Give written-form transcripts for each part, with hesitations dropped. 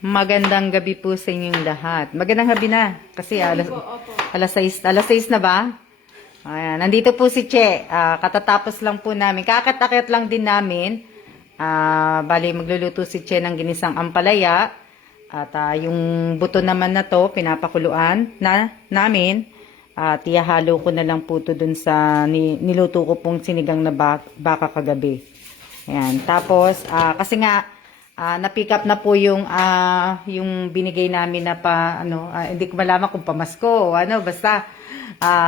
Magandang gabi po sa inyong lahat. Magandang gabi na. Kasi alas 6 na ba? Ayan, nandito po si Che. Katatapos lang po namin. Kakat-akit lang din namin. Bali, magluluto si Che ng ginisang ampalaya. At yung buto naman na to, pinapakuluan namin. At ihahalo ko na lang po to dun sa niluto ko pong sinigang na baka kagabi. Ayan. Tapos, kasi nga, na-pick up na po yung binigay namin na hindi ko malaman kung pamasko o basta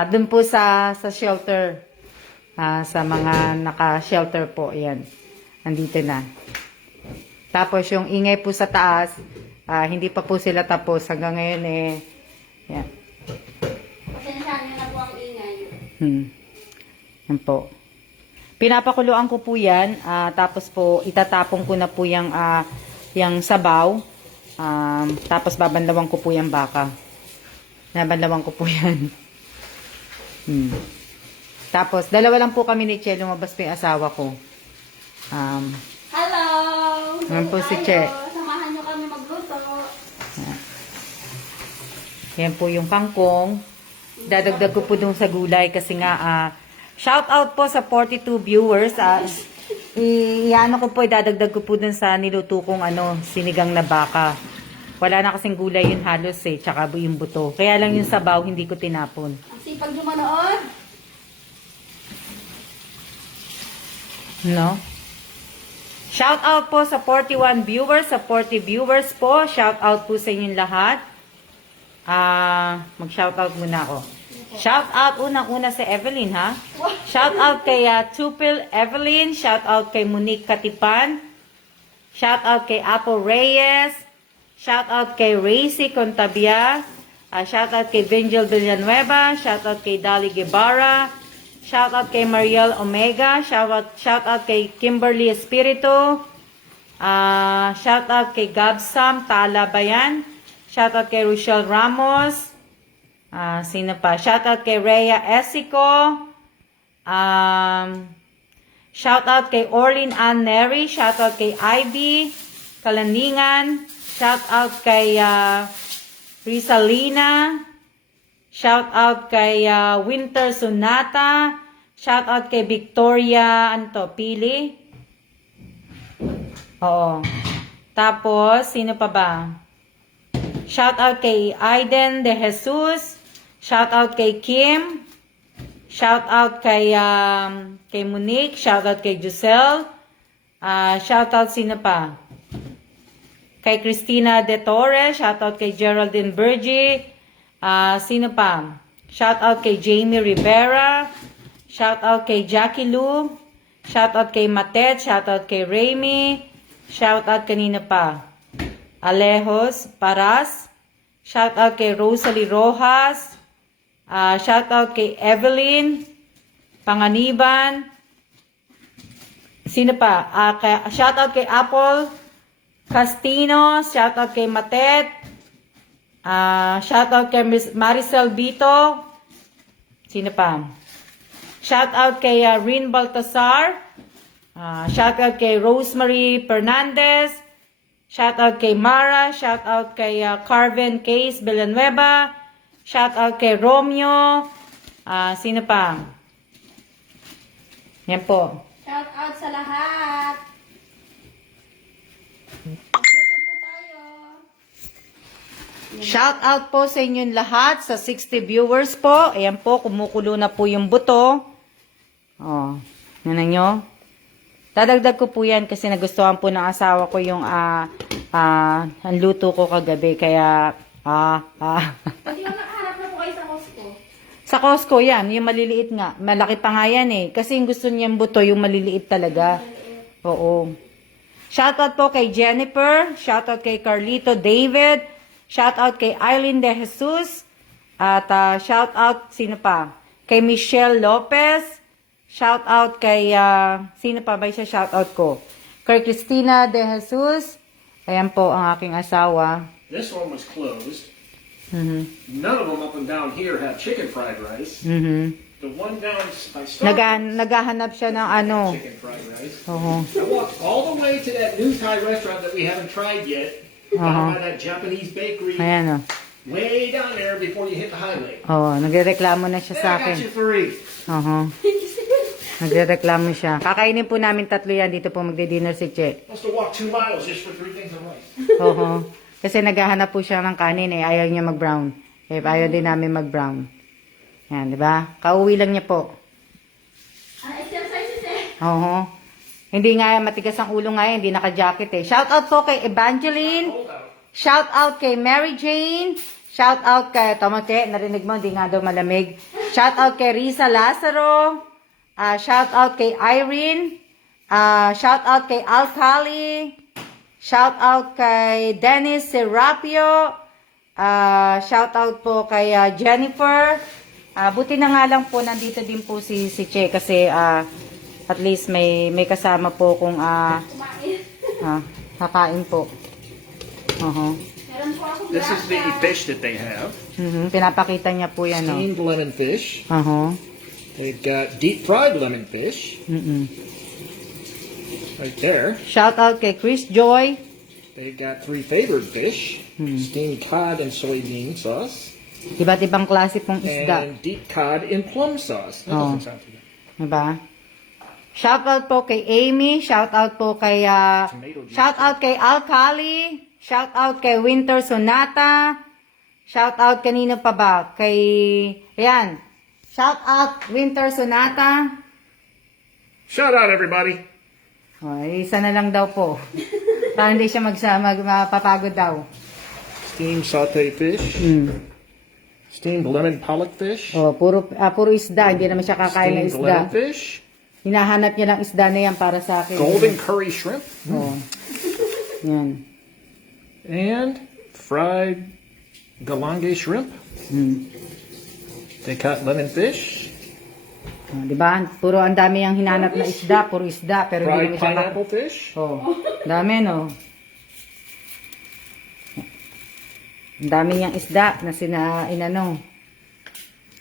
doon po sa shelter, sa mga naka-shelter po, yan, nandito na. Tapos yung ingay po sa taas, hindi pa po sila tapos hanggang ngayon yan. Pasensyahan niyo na po ang ingay. Yan po. Pinapakuluan ko po yan, tapos po itatapon ko na po yung sabaw, tapos babanlawan ko po yung baka. Nabanlawan ko po yan. Tapos, dalawa lang po kami ni Che, lumabas po yung asawa ko. Hello! Yan po si Che. Samahan niyo kami magluto. Yan po yung kangkong. Dadagdag ko po dun sa gulay kasi nga, shout out po sa 42 viewers. Iano ko po, idadagdag ko po dun sa niluto kong sinigang na baka. Wala na kasing gulay yun halos tsaka yung buto. Kaya lang yung sabaw, hindi ko tinapon. Ang sipag niyo manood. No? Shout out po sa 41 viewers, sa 40 viewers po. Shout out po sa inyong lahat. Mag-shout out muna ako. Shout out unang-una sa Evelyn, ha? Shout out kay Tupil Evelyn. Shout out kay Monique Katipan. Shout out kay Apple Reyes. Shout out kay Racy Contabia. Shout out kay Vengel Villanueva. Shout out kay Dali Guevara. Shout out kay Mariel Omega. Shout out kay Kimberly Espiritu. Shout out kay Gabsam Talabayan. Shout out kay Rochelle Ramos. Sino pa? Shout out kay Rhea Esico. Shout out kay Orlin Ann Neri. Shout out kay Ivy Kalaningan. Shout out kay Rizalina. Shout out kay Winter Sunata. Shout out kay Victoria Pili. Oo. Tapos, sino pa ba? Shout out kay Aiden De Jesus. Shout out kay Kim. Shout out kay Monique. Shout out kay Giselle. Shout out sino pa? Kay Christina De Torres. Shout out kay Geraldine Bergie. Sino pa? Shout out kay Jamie Rivera. Shout out kay Jackie Lou. Shout out kay Matet. Shout out kay Remy. Shout out kanina pa? Alejos Paras. Shout out kay Rosalie Rojas. Shout out kay Evelyn Panganiban. Sino pa? Shout out kay Apple Castino. Shout out kay Matet. Shout out kay Maricel Bito. Sino pa? Shout out kay Rin Baltasar. Shout out kay Rosemary Fernandez. Shout out kay Mara. Shout out kay Carven Case Villanueva. Shout out kay Romeo. Sino pa? Yan po. Shout out sa lahat. Magluto po tayo. Shout out po sa inyong lahat, sa 60 viewers po. Ayan po, kumukulo na po yung buto. Yan na nyo. Dadagdag ko po yan kasi nagustuhan po ng asawa ko yung ang luto ko kagabi. Kaya, Hindi mo nakahanap na po kayo sa Costco. Sa Costco yan, yung maliliit nga. Malaki pa nga yan Kasi yung gusto niyang buto, yung maliliit talaga. Oo. Shoutout po kay Jennifer. Shoutout kay Carlito David. Shoutout kay Eileen De Jesus. At shoutout, sino pa? Kay Michelle Lopez. Shoutout kay, sino pa ba siya shoutout ko? Kay Christina De Jesus. Ayan po ang aking asawa. This one was closed. None of them up and down here have chicken fried rice. The one down by Starbucks Naghahanap siya ng chicken fried rice. Oo. I walked all the way to that new Thai restaurant that we haven't tried yet Down by that Japanese bakery, Ayan, oh. way down there before you hit the highway. Oh, nagrereklamo na siya Hey, sa I got akin. you 3. Nagrereklamo siya. Kakainin po namin 3 yan. Dito po magdi-dinner si Che. Must have walked 2 miles just for 3 things of rice. Oo. Kasi naghahanap po siya ng kanin eh. Ayaw niya mag-brown. Eh, ayaw din namin mag-brown. Yan, di ba? Kauwi lang niya po. Exercises eh. Oo. Hindi nga matigas ang ulo nga hindi naka-jacket eh. Shout out po kay Evangeline. Hold out. Shout out kay Mary Jane. Shout out kay Tomote. Narinig mo, hindi nga daw malamig. Shout out kay Risa Lazaro. Shout out kay Irene. Shout out kay Alcali. Shout out kay Dennis Serapio. Shout out po kay Jennifer. Buti na nga lang po nandito din po si Che kasi at least may kasama po kung kakain po. Meron po akong This is the grasa. fish that they have. Pinapakita niya po yan. Steamed lemon fish. They've got deep fried lemon fish right there. Shout out kay Chris Joy. They've got 3 favored fish. Steamed cod and soybean sauce. Iba't ibang klase pong isda. And deep cod in plum sauce. That Oh. doesn't sound too bad. Diba? Shout out po kay Amy. Shout out po kay shout out kay Alcali. Shout out kay Winter Sonata. Shout out kanino pa ba? Kay ayan. Shout out Winter Sonata. Shout out, everybody. Isa na lang daw po. Para hindi siya mapapagod daw. Steamed sauté fish. Steamed lemon pollock fish. Puro isda. Hindi naman siya kakain ng Steamed isda. lemon fish. Hinahanap niya lang isda na yan para sa akin. Golden curry shrimp. Oh. Yan. And fried galange shrimp. They cut lemon fish. Diba? Puro ang dami yung hinanap na isda. Puro isda. Pero hindi Fried naman siya pineapple fish. dami no. Ang dami yung isda na inano.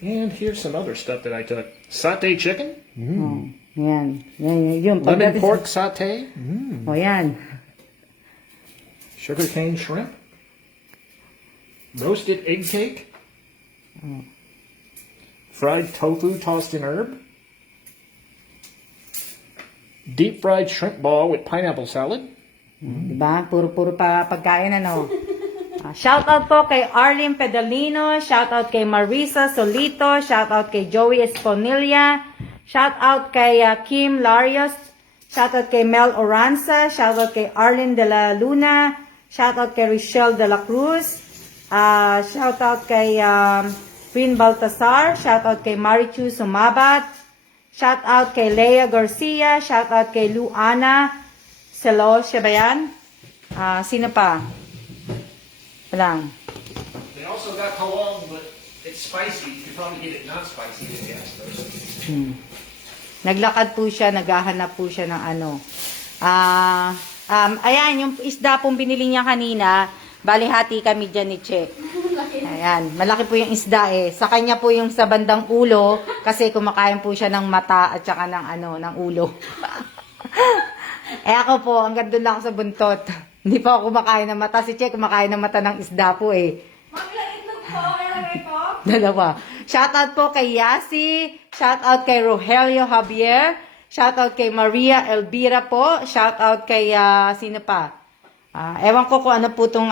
And here's some other stuff that I took. Sauté chicken. Yan. Yun. Lemon pork sauté. Yan. Sugarcane shrimp. Roasted egg cake. Fried tofu tossed in herb. Deep fried shrimp ball with pineapple salad. Diba? Puro pa pagkain ano. Shout out po kay Arlene Pedalino. Shout out kay Marisa Solito. Shout out kay Joey Esponilla. Shout out kay Kim Larios. Shout out kay Mel Oranza. Shout out kay Arlene de la Luna. Shout out kay Rochelle de la Cruz. Shout out kay Queen Baltasar. Shout out kay Marichu Sumabat. Shout out kay Leia Garcia. Shout out kay Luana Selo. Siya ba yan? Sino pa? Walang. They also got halong, but it's spicy. You can probably get it not spicy if you ask first. Naglakad po siya, naghahanap po siya ng ano. Ayan, yung isda pong binili niya kanina, balihati kami dyan ni Che. Ayan, malaki po yung isda eh. Sa kanya po yung sa bandang ulo, kasi kumakain po siya ng mata at saka ng ano, ng ulo. Ako po, hanggang doon lang ako sa buntot. Hindi pa ako kumakain ng mata. Si Che kumakain ng mata ng isda po eh. Ma'am, ilang itlog po? Ilang po? Dalawa. Shoutout po kay Yasi. Shoutout kay Rogelio Javier. Shoutout kay Maria Elvira po. Shoutout kay, sino pa? Ewan ko kung ano po itong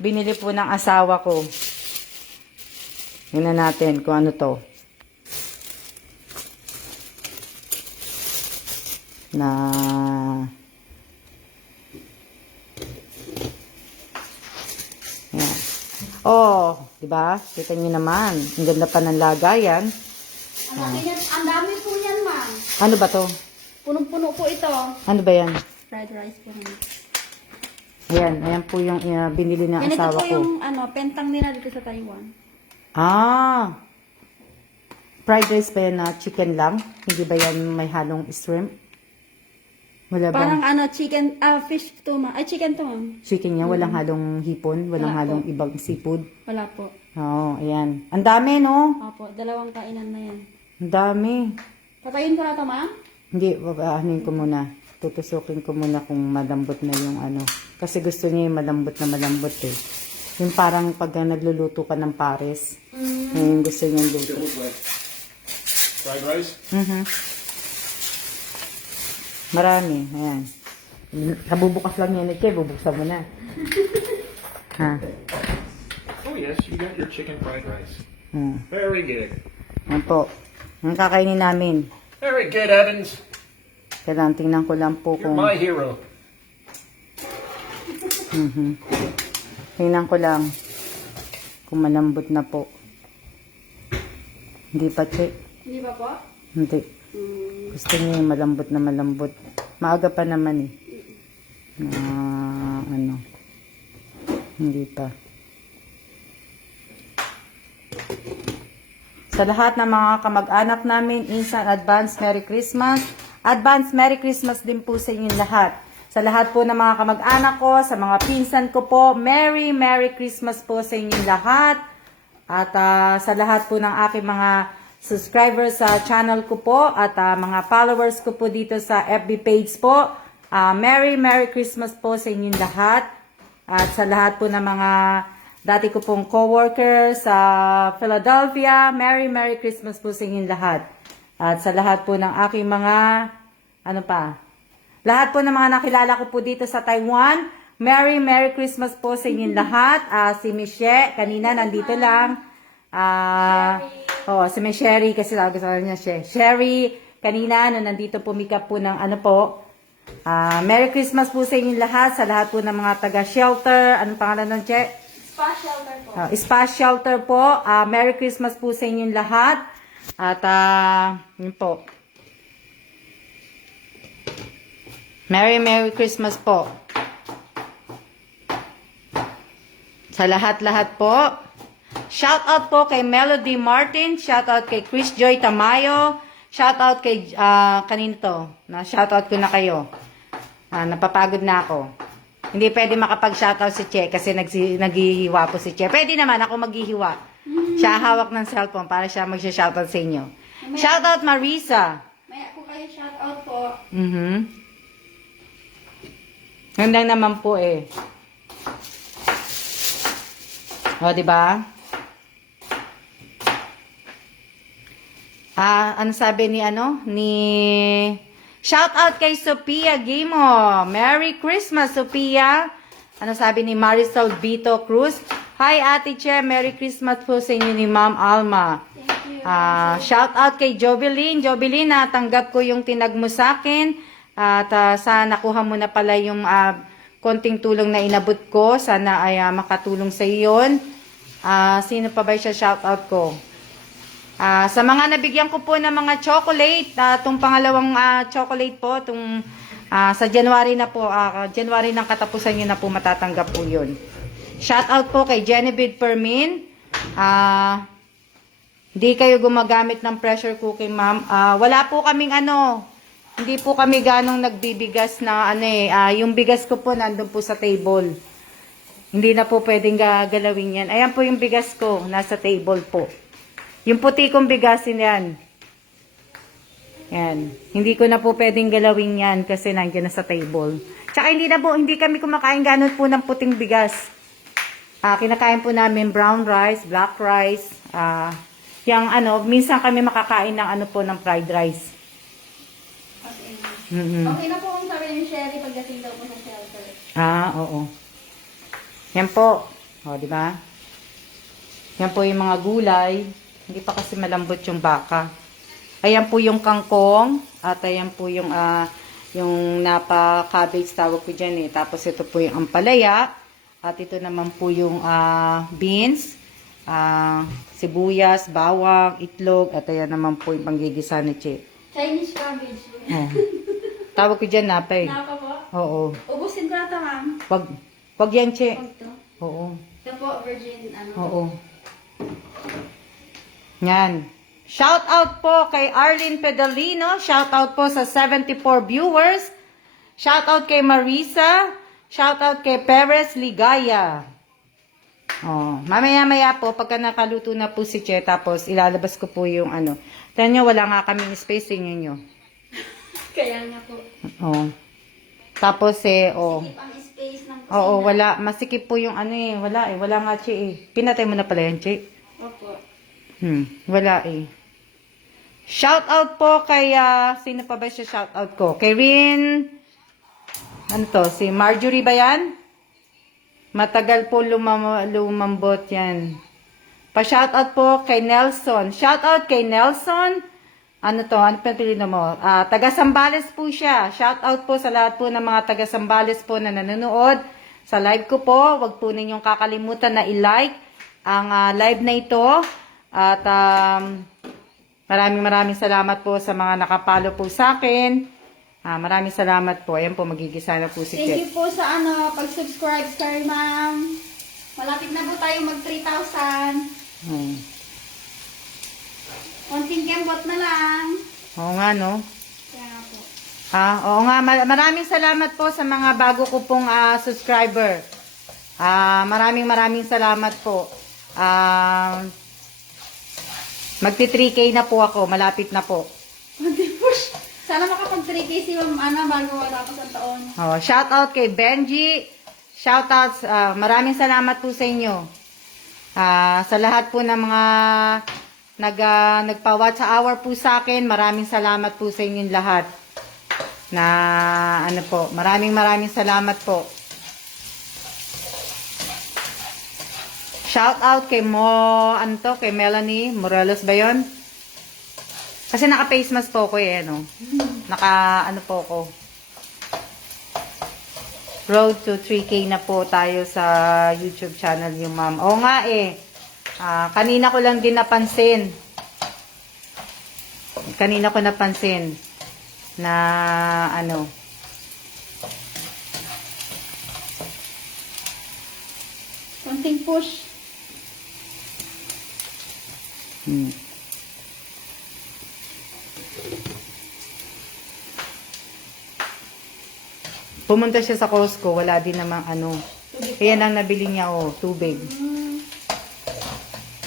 binili po ng asawa ko. Tingnan natin kung ano to. Ayan. Oh, di ba? Kita niyo naman. Ang ganda pa ng lagayan. Ang dami po yan, ma'am. Ano ba to? Punong-puno po ito. Ano ba yan? Fried rice po naman. Ayan po yung binili ng Ganito asawa po ko. yung pentang nila dito sa Taiwan. Fried rice ba yan na chicken lang? Hindi ba yan may halong shrimp? Wala ba? Parang chicken, fish to, ma'am. Ay, chicken to, ma'am. Chicken niya, walang halong hipon, walang Wala halong po. ibang seafood. Wala po. Oo, ayan. Ang dami, no? Opo, dalawang kainan na yan. Ang dami. Patayin ko na to, ma'am? Hindi, anuin ko muna. Tutusukin ko muna kung malambot na yung ano. Kasi gusto niya yung malambot na malambot eh. Yung parang pag nagluluto ka ng pares. Yung gusto niya It luto. look like fried rice. Marami. Ayan. Nabubukas lang yan. Che, bubuksan mo na. Ha? Oh yes, you got your chicken fried rice. Hmm. Very good. Yan po. Ang kakainin namin. Very good, Evans. Kailangan tingnan ko lang po You're kung... my hero. Tingnan ko lang kung malambot na po. Hindi pa, Che. Hindi ba po? Hindi. Gusto niya yung malambot na malambot. Maaga pa naman eh. Ano. Hindi pa. Sa lahat ng mga kamag-anak namin, isang advance Merry Christmas. Advance Merry Christmas din po sa inyong lahat. Sa lahat po ng mga kamag-anak ko, sa mga pinsan ko po, Merry Christmas po sa inyong lahat. At sa lahat po ng aking mga subscribers sa channel ko po at mga followers ko po dito sa FB page po, Merry Christmas po sa inyong lahat. At sa lahat po ng mga dati ko pong co-worker sa Philadelphia, Merry Christmas po sa inyong lahat. At sa lahat po ng aking mga, lahat po ng mga nakilala ko po dito sa Taiwan, Merry Christmas po sa inyong lahat. Si Michelle, kanina nandito lang. Si Miss Sherry, kasi gusto niya siya. Sherry, kanina, nandito pumikap po ng Merry Christmas po sa inyong lahat, sa lahat po ng mga taga-shelter. Anong pangalan nun, Che? Spa shelter po. Spa shelter po. Merry Christmas po sa inyong lahat. At, yun po. Merry Christmas po. Sa lahat-lahat po. Shout out po kay Melody Martin. Shout out kay Chris Joy Tamayo. Shout out kay, kanino to? Shout out ko na kayo. Napapagod na ako. Hindi pwede makapag-shoutout si Che kasi naghihiwa po si Che. Pwede naman ako maghihiwa. Siya hawak ng cellphone para siya mag-shoutout sa inyo. Shoutout Marisa. May ako kayo shoutout po. Gandang naman po eh. O, diba? Ano sabi ni shout out kay Sophia Gimo. Merry Christmas, Sophia. Ano sabi ni Marisol Vito Cruz? Hi, Ate Che. Merry Christmas po sa inyo ni Ma'am Alma. Thank you. Shout out kay Jovelyn. Jovelyn, natanggap ko yung tinag mo sa akin. At sana nakuha mo na pala yung konting tulong na inabot ko. Sana ay makatulong sa iyon. Sino pa ba siya shout out ko? Sa mga nabigyan ko po ng mga chocolate, itong pangalawang chocolate po, sa January na po, January ng katapusan nyo na po matatanggap po yun. Shout out po kay Genevieve Permin. Hindi kayo gumagamit ng pressure cooking, ma'am. Wala po kaming hindi po kami ganong nagbibigas na yung bigas ko po nandun po sa table. Hindi na po pwedeng gagalawin yan. Ayan po yung bigas ko, nasa table po. Yung puti kong bigasin yan. Yan. Hindi ko na po pwedeng galawin yan kasi nandiyan na sa table. Tsaka hindi kami kumakain ganun po ng puting bigas. Kinakain po namin brown rice, black rice, minsan kami makakain ng ng fried rice. Okay. Okay na po kung sabi ni Sherry pagdating daw po sa shelter. Oo. Yan po. O, di ba? Yan po yung mga gulay. Hindi pa kasi malambot yung baka. Ayan po yung kangkong. At ayan po yung napa-cabbage tawag ko dyan eh. Tapos ito po yung ampalaya. At ito naman po yung beans. Sibuyas, bawang, itlog. At ayan naman po yung panggigisa ni Che. Chinese cabbage. Tawag ko dyan napay. Napa po? Oo. Ubusin ko na ito, ma'am. Wag yan, Che. Huwag to. Oo. Ito po, virgin, Oo. Yan. Shout out po kay Arlene Pedalino. Shout out po sa 74 viewers. Shout out kay Marisa. Shout out kay Perez Ligaya. Mamaya-maya po, pagka nakaluto na po si Che, tapos ilalabas ko po yung Tignan nyo, wala nga kaming space nyo. Kaya nga po. Tapos Keep ang space. case ng kusina. Oo, wala. Masikip po yung ano eh. Wala eh. Wala nga, Che eh. Pinatay mo na pala yan, Che. Opo. Wala eh. Shout out po kay, sino pa ba siya shout out ko? Kay Rin, ano to, si Marjorie ba yan? Matagal po lumambot yan. Pa-shout out po kay Nelson. Shout out kay Nelson. Ano to, ano pinapilihan mo? Taga Sambales po siya. Shout out po sa lahat po ng mga taga Sambales po na nanonood sa live ko po. Huwag po ninyong kakalimutan na i-like ang live na ito. At maraming salamat po sa mga nakapalo po sa akin. Maraming salamat po. Ayan po, magigisa na po si Thank Che. you po sa pag-subscribe kay ma'am. Malapit na po tayo mag 3,000. Konting kembot na lang. Oo nga, no? Kaya nga po. Oo nga, maraming salamat po sa mga bago ko pong subscriber. Maraming salamat po. Magti 3K na po ako, malapit na po. Push. Sana makapag 3K si ma'am bago matapos ang taon. Shout out kay Benji. Shout out, maraming salamat po sa inyo. Sa lahat po ng mga nagpa-watch hour po sa akin, maraming salamat po sa inyong lahat. Maraming salamat po. Shout out kay kay Melanie Morelos ba yun? Kasi naka-face mask po ko eh, no? Po ko. Road to 3K na po tayo sa YouTube channel yung ma'am. Oo nga eh. Kanina ko lang din napansin. Na Konting push. Pumunta siya sa Costco, wala din namang Ayan ang nabili niya, tubig.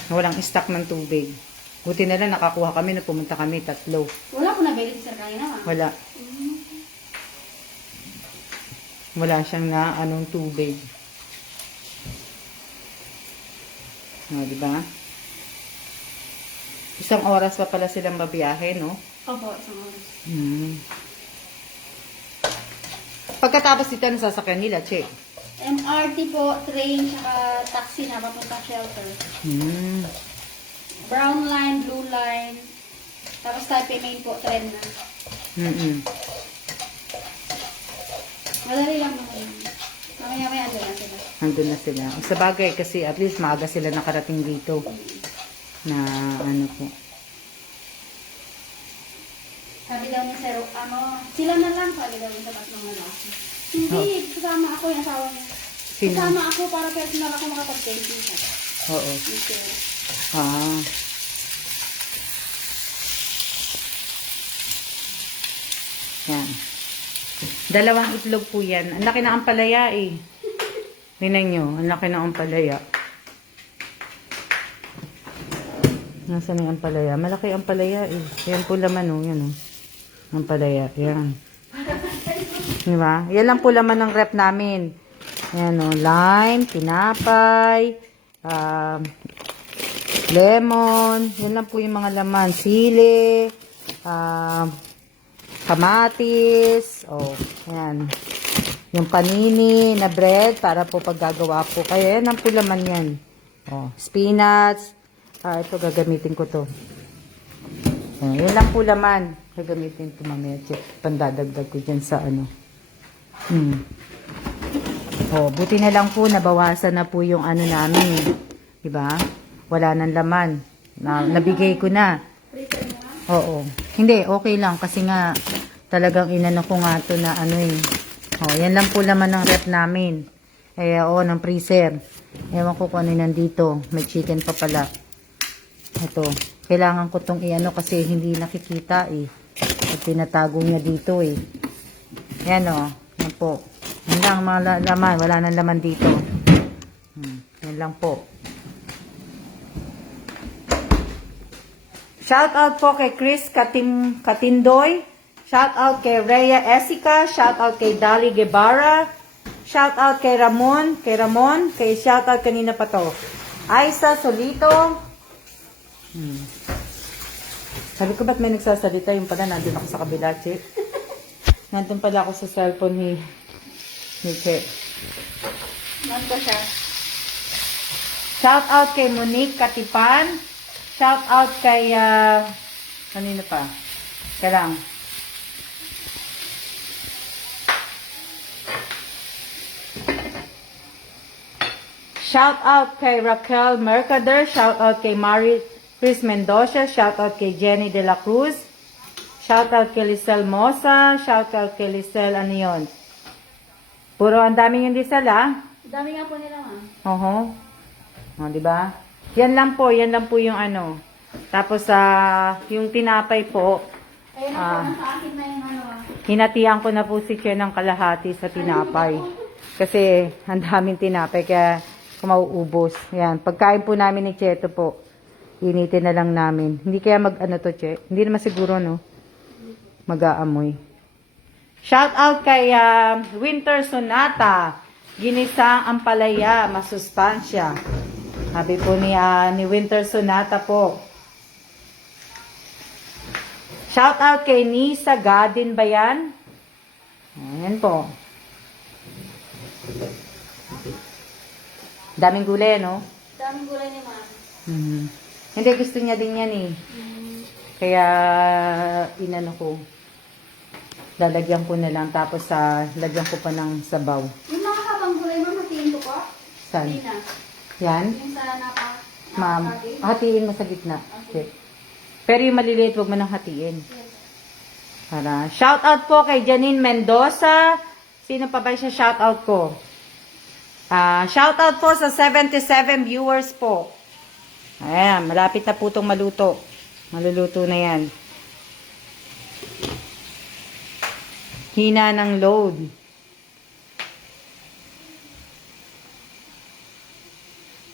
Walang stock ng tubig. Buti na lang nakakuha kami na pumunta kami 3. Wala ko nabili si sir kanina ma'am. Wala. Wala siyang tubig. Diba? Isang oras pa pala silang babiyahe, no? Opo, isang oras. Pagkatapos dito, ano sasakyan nila, Che? MRT po, train, saka taxi na papunta shelter. Brown line, blue line. Tapos Taipei Main po, tren na. Madali lang naman. Mamaya andun na sila. Andun na sila. Sa bagay, kasi at least maaga sila nakarating dito. Na po. Sabi daw ni Sir, sila na lang, sabi daw ni sa tatlong lalaki. Hindi, kasama ako yung asawa niya. Sino? Kasama ako para personal ako makapag-painting siya. Oo. Ni Sir. Yan. 2 itlog po yan. Ang laki na ang palaya eh. Tingnan nyo, ang laki na ang palaya. Nasaan yung ampalaya? Malaki ang palaya eh. Yan po laman yan ang palaya. Yan. Diba? Yan lang po laman ng rep namin. Yan lime, tinapay, lemon. Yan lang po yung mga laman. Sili, kamatis. Yan. Yung panini na bread para po paggagawa po. Kaya yan lang po laman yan. Spinach. Ito gagamitin ko to. Yan lang po laman. Gagamitin ko mamaya. Pandadagdag ko dyan sa buti na lang po nabawasan na po yung namin. Diba? Wala nang laman. Nabigay ko na. Oo. Hindi, okay lang. Kasi nga, talagang inano ko nga to na yan lang po laman ng rep namin. Ng freezer. Ewan ko kung ano nandito. May chicken pa pala. Ito. Kailangan ko tong kasi hindi nakikita eh. At tinatago niya dito eh. Yan Yan po. Yan lang mga laman. Wala nang laman dito. Yan lang po. Shout out po kay Chris Katindoy. Shout out kay Rhea Esica. Shout out kay Dali Guevara. Shout out kay Ramon. Kay shout out kanina pa to. Aisa Solito. Sabi ko, ba't may nagsasalita? Yung pala, nandun ako sa kabila, Che. Nandun pala ako sa cellphone ni Che. Nandito siya. Shout out kay Monique Katipan. Shout out kay, kanino pa? Kalang. Shout out kay Raquel Mercader. Shout out kay Marie Chris Mendoza. Shout out kay Jenny De La Cruz. Shout out kay Lisel Mosa. Shout out kay Lisel, ano yun? Puro ang daming yung Lisel, ah. Dami nga po nila, ma'am. Oho. O, di ba? Yan lang po yung ano. Tapos, yung tinapay po, Ayun na po, nasa akin na yung ano. hinatihan ko na po si Che ng kalahati sa tinapay. Kasi, ang daming tinapay, kaya kumauubos. Yan. Pagkain po namin ni Cheto po, initin na lang namin. Hindi kaya mag-ano to, Che? Hindi naman siguro, no? Mag-aamoy. Shout out kay Winter Sonata. Ginisang ampalaya, masustansya. Sabi po ni Winter Sonata po. Shout out kay Nisa Gadin ba yan? Ayan po. Daming gulay, no? Daming gulay ni ma'am. Hindi, gusto niya din yan eh. Kaya, inano ko. Lalagyan ko na lang. Tapos, lagyan ko pa ng sabaw. Yung mga habang gulay, ma'am, hatiin ko po. Saan? Hindi na. Yan? Yung sa Ma'am, hatiin mo sa gitna. Okay. Pero yung maliliit, huwag mo nang hatiin. Para. Shout out po kay Janine Mendoza. Sino pa ba siya shout out ko? Shout out po sa 77 viewers po. Ayan, malapit na po itong maluto. Maluluto na yan. Hina ng load.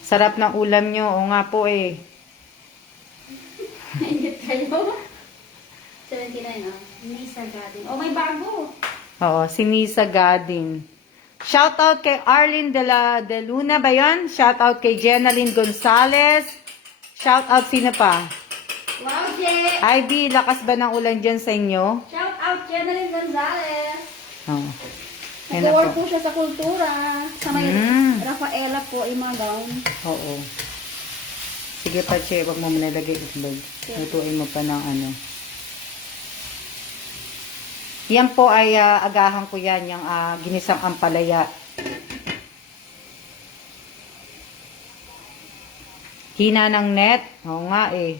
Sarap ng ulam nyo. O nga po eh. Ingat kayo. 79, ah. Nisa Garden. Oh, may bago. Oo, si Nisa Gadin. Shout out kay Arlene de Luna ba yun? Shout out kay Jenaline Gonzalez. Shout out sino pa? Wow, Jay! Ivy, lakas ba ng ulan dyan sa inyo? Shout out, Jenaline Gonzalez. Oo. Yan na Nag-work po. po siya sa kultura. Sa may Rafaela po, Imagaw. Oo. Sige pa, Che, wag mo muna lagay itlog. Lutuin mo pa ng ano. Yan po ay agahan ko yan, yung ginisang ampalaya. Hina ng net. Oo nga eh.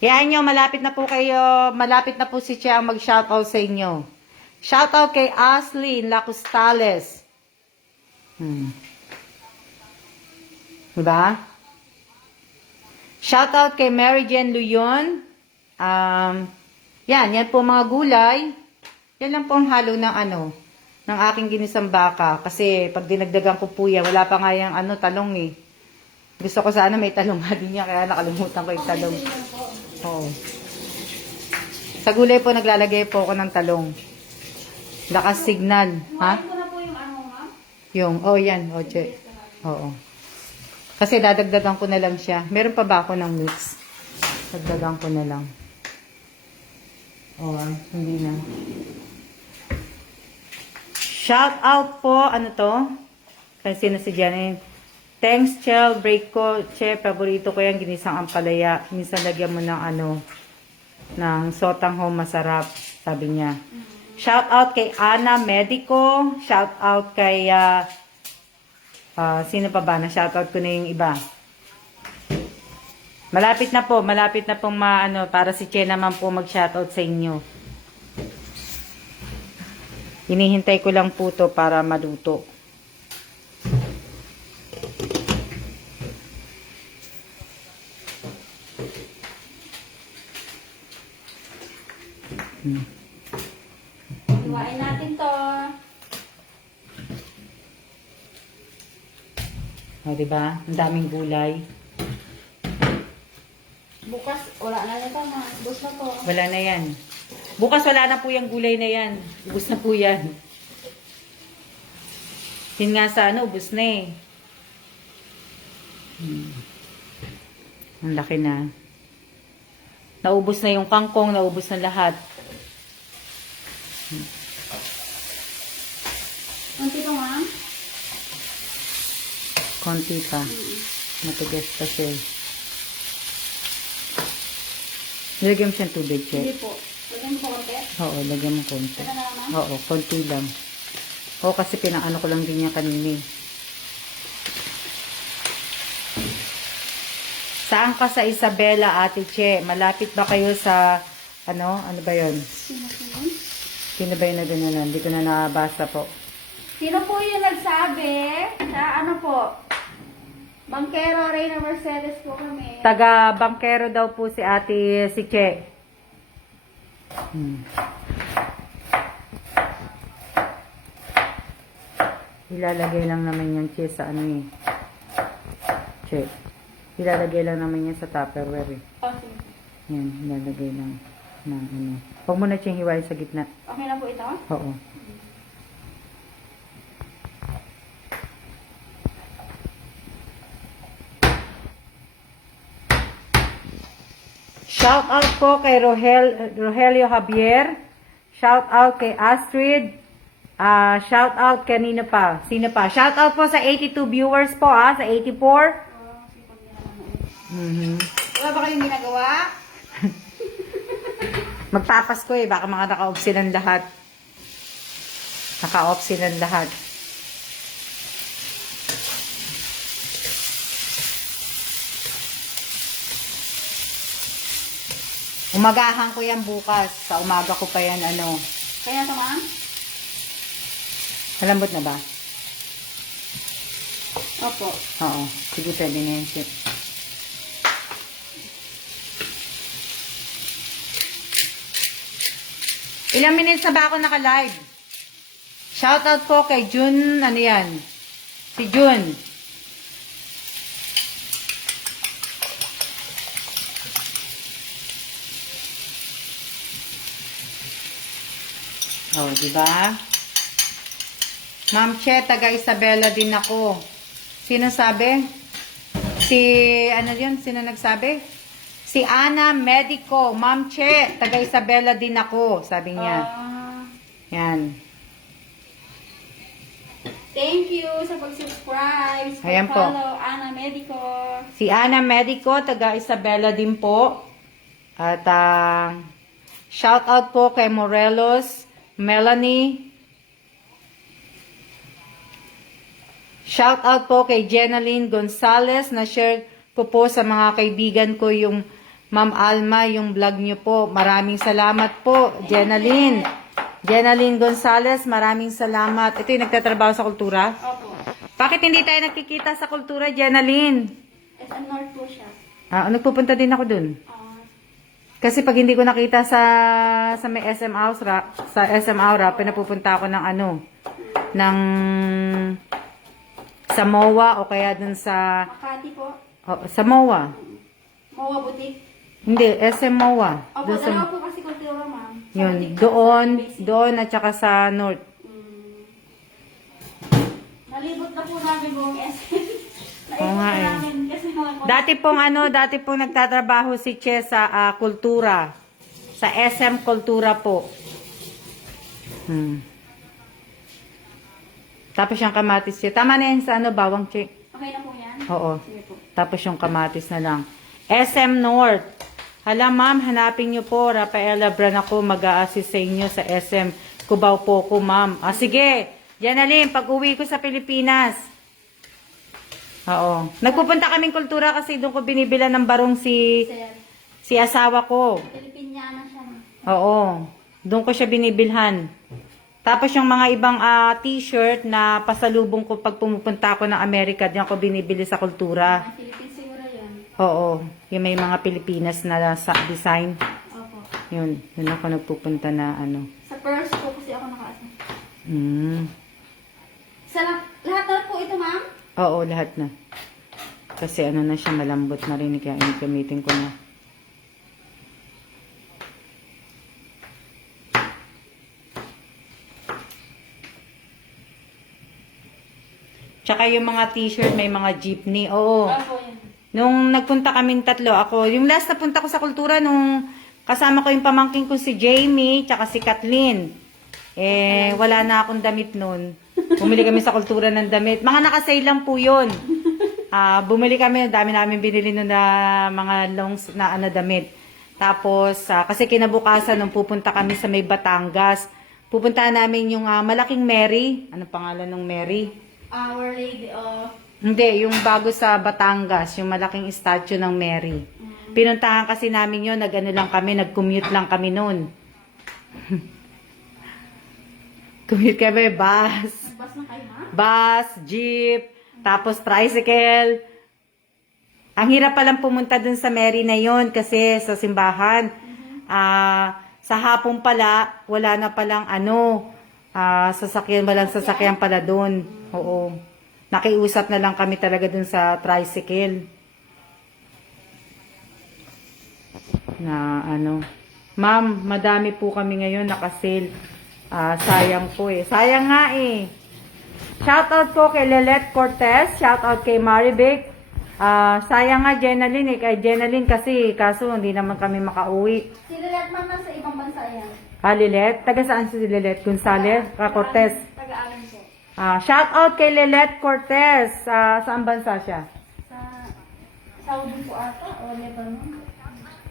Kaya nyo, malapit na po si Che ang mag-shoutout sa inyo. Shoutout kay Aslyn Lacustales. Diba? Shoutout kay Mary Jen Luyon. Yan po mga gulay. Yan lang po ang halo ng aking ginisang baka. Kasi pag dinagdagan ko po yan, wala pa nga yung talong eh. Gusto ko sana may talong nga din yan, kaya nakalimutan ko yung talong. Oo. Sa gulay po, naglalagay po ako ng talong. Lakas signal. Ha? Kumain ko na po yung ano, ma'am. Yan, Oche. Oo. Kasi dadagdagan ko na lang siya. Meron pa ba ako ng mix? Dagdagan ko na lang. Hindi na. Shout out po, ano to? Kasi na si Janine. Thanks, Chel. Break ko. Che, paborito ko yung ginisang ampalaya. Minsan lagyan mo ng ng sotang home, masarap. Sabi niya. Shout out kay Ana Medico. Shout out kay, sino pa ba? Na-shout out ko na yung iba. Malapit na pong para si Che naman po mag-shoutout sa inyo. Hinihintay ko lang po to para maluto. Iwain natin to. Diba? Ang daming gulay. Bukas, wala na nito, ma. Bus na to. Wala na yan. Bukas wala na po yung gulay na yan. Ubus na po yan. Yun nga sa ano, ubos na eh. Ang laki na. Naubos na yung kangkong, naubos na lahat. Kunti pa, ma'am? Konti pa. Matigas pa siya. Lagyan mo siyang tubig, Che. Hindi po. Lagyan mo po konti? Oo, lagyan mo konti. Ito na lang, ma'am? Oo, konti lang. Oo, kasi pinang-ano ko lang din niya kanina. Saan ka sa Isabela, Ate Che? Malapit ba kayo sa, ano ba yon? Sino po yun? Sino ba yun na gano'n? Hindi ko na nabasa po. Sino po yung nagsabi? Sa ano po? Bangkero, Reyna Mercedes po kami. Taga-bangkero daw po si Ate si Che. Ilalagay lang naman yung Che sa ano eh. Che. Ilalagay lang naman yan sa Tupperware eh. Okay. Yan, ilalagay lang na ano. Huwag mo na siyang hiwain sa gitna. Okay na po ito? Oo. Shout out po kay Rogelio Javier. Shout out kay Astrid. Shout out kanino pa? Sino pa? Shout out po sa 82 viewers po sa 84. Wala ba kayong ginagawa? Magpapasko eh. Baka mga naka-off silang lahat. Naka-off silang lahat. Umagahan ko yan bukas. Sa umaga ko pa yan ano. Kaya ito, ma'am? Malambot na ba? Opo. Oo. Sige, pwede na yan. Chip. Ilang minutes na ba ako naka-live? Shoutout po kay Jun, ano yan? Si Jun. Oh, di ba? Ma'am Che, taga Isabela din ako. Sino sabi? Si, ano yun? Sino nagsabi? Si Ana Medico. Ma'am Che, taga Isabela din ako. Sabi niya. Yan. Thank you sa pag-subscribe. Sa Ayan po. follow Ana Medico. Si Ana Medico, taga Isabela din po. At shout out po kay Morelos, Melanie. Shout out po kay Jenaline Gonzalez. Na-share ko po sa mga kaibigan ko yung Ma'am Alma, yung vlog niyo po. Maraming salamat po, Jenaline. Jenaline Gonzalez, maraming salamat. Ito yung nagtatrabaho sa kultura. Opo. Bakit hindi tayo nagkikita sa kultura, Jenaline? SM North po siya. Nagpupunta din ako dun. Kasi pag hindi ko nakita sa may SM Aura, sa SM Aura, pinapupunta ako ng ano, ng sa MOA o kaya dun sa Makati po. sa MOA. Mowa Boutique. Hindi, SM MOA. Opo, Dun sa, dalawa po kasi kultura, ma'am. Sa yun, boutique, doon, sa basic. doon at saka sa North. Nalibot na po namin buong SM. Oo nga eh. Kasi mga Dati pong nagtatrabaho si Che sa kultura. Sa SM Kultura po. Tapos yung kamatis Che. Tama na yan sa bawang Che. Okay na po yan? Oo. Sige po. Tapos yung kamatis na lang. SM North. Hala ma'am, hanapin niyo po. Rafaela Bran ako mag-a-assist sa inyo sa SM. Cubao po ko ma'am. Sige. Janalyn, pag uwi ko sa Pilipinas. Oo. Nagpupunta kaming kultura kasi doon ko binibila ng barong si Sir, asawa ko. Pilipinyana siya, ma'am. Oo. Doon ko siya binibilhan. Tapos yung mga ibang t-shirt na pasalubong ko pag pumupunta ako ng Amerika, diyan ko binibili sa kultura. Mga Philippines siguro yan. Oo. Yung may mga Pilipinas na sa design. Opo. Yun. Yun ako nagpupunta na ano. Sa purse po kasi ako nakaasa. Sa lahat na po ito, ma'am? Oo, lahat na. Kasi ano na siya, malambot na rin. Kaya gamitin ko na. Tsaka yung mga t-shirt, may mga jeepney. Oo. Opo, yan. Nung nagpunta kaming tatlo, ako, yung last na punta ko sa kultura, nung kasama ko yung pamangking ko si Jamie, tsaka si Kathleen. Wala na akong damit nun. Bumili kami sa kultura ng damit. Mga nakasale lang po yun. Bumili kami, dami namin binili nun na mga longs na damit. Tapos, kasi kinabukasan nung pupunta kami sa may Batangas, pupuntahan namin yung malaking Mary. Ano pangalan ng Mary? Our Lady of... Hindi, yung bago sa Batangas, yung malaking statue ng Mary. Pinuntahan kasi namin yun, nag-ano lang kami, nag-commute lang kami noon. Commute kami, bus. Nagbas na kayo, ha? Bus, jeep, tapos tricycle. Ang hirap palang pumunta dun sa Mary na yon kasi sa simbahan. Sa hapon pala, wala na palang sasakyan, walang sasakyan pala dun. Oo. Nakiusap na lang kami talaga dun sa tricycle. Ma'am, madami po kami ngayon nakasale. Sayang po eh. Sayang nga eh. Shoutout po kay Lelet Cortez. Shoutout kay Marivic. Sayang nga Jenaline eh. Kay Jenaline kasi, kaso hindi naman kami makauwi. Si Lilet ma'am nasa ibang bansa yan. Lilet? Taga saan si Lilet? Gonzales? Cortez? Taga-alan po. Shoutout kay Lelet Cortez. Saan bansa siya? Sa Saudi po ata o Lebanon.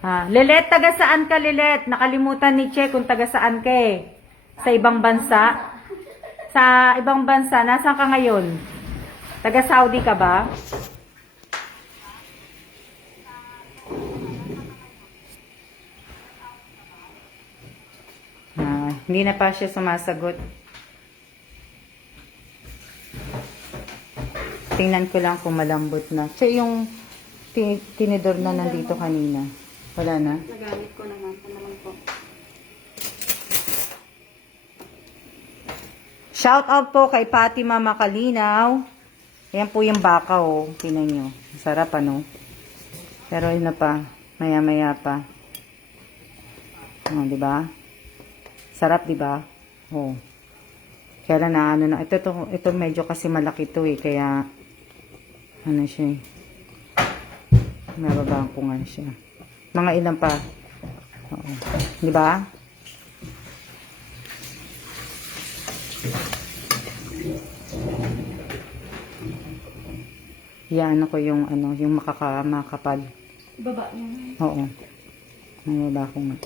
Lilet, taga saan ka Lilet? Nakalimutan ni Che kung taga saan ka eh. Sa ibang bansa? Sa ibang bansa, nasaan ka ngayon? Taga Saudi ka ba? Hindi na pa siya sumasagot. Tingnan ko lang kung malambot na. So, yung tinidor na nandito kanina. Wala na? Nagamit ko naman. Ito naman po. Shout out po kay Fatima Makalinaw. Ayan po yung baka oh. Tingnan nyo. Sarap ano. Pero yun na pa. Maya-maya pa. Oh, diba? Sarap, diba? Oh. Kaya lang na. Ito medyo kasi malaki to eh. Kaya, siya eh. Nababaan ko nga siya. Mga ilan pa. Oo. Diba? Yan ako yung yung makakapal. Baba niya. Oo. Nababa ko nga.